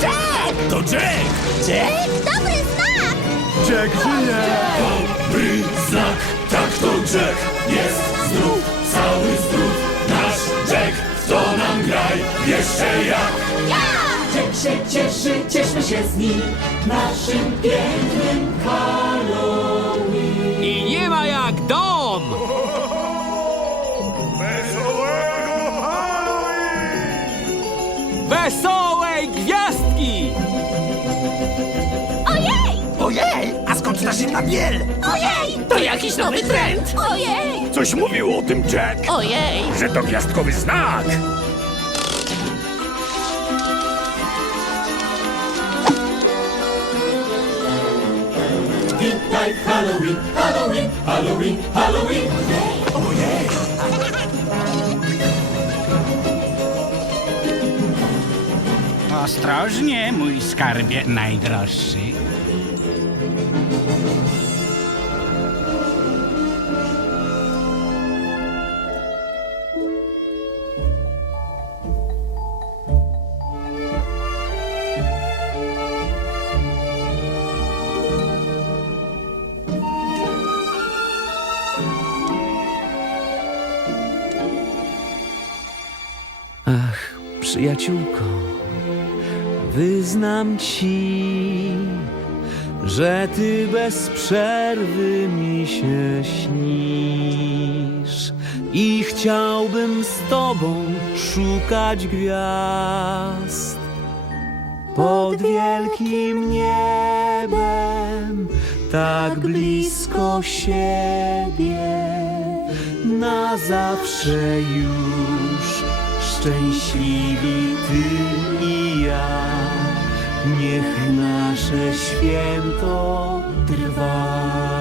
Jack! To Jack! Jack? Dobry znak! Jack żyje! Dobry znak, tak to Jack jest zdrów, cały zdrów. Nasz Jack, w to nam graj, jeszcze jak. Jack się cieszy, cieszmy się z nim naszym pięknym Halloween. I nie ma jak dom! Wesołej gwiazdki! Ojej! Ojej! A skąd ta zimna biel? Ojej! To jakiś nowy trend! Ojej! Coś mówił o tym Jack, Ojej! że to gwiazdkowy znak. Witaj w Halloween, Halloween, Halloween, Halloween. Ostrożnie, mój skarbie najdroższy. Ach, przyjaciółko, wyznam ci, że ty bez przerwy mi się śnisz. I chciałbym z tobą szukać gwiazd pod wielkim niebem, tak blisko siebie, na zawsze już szczęśliwi ty i ja. Niech nasze święto trwa.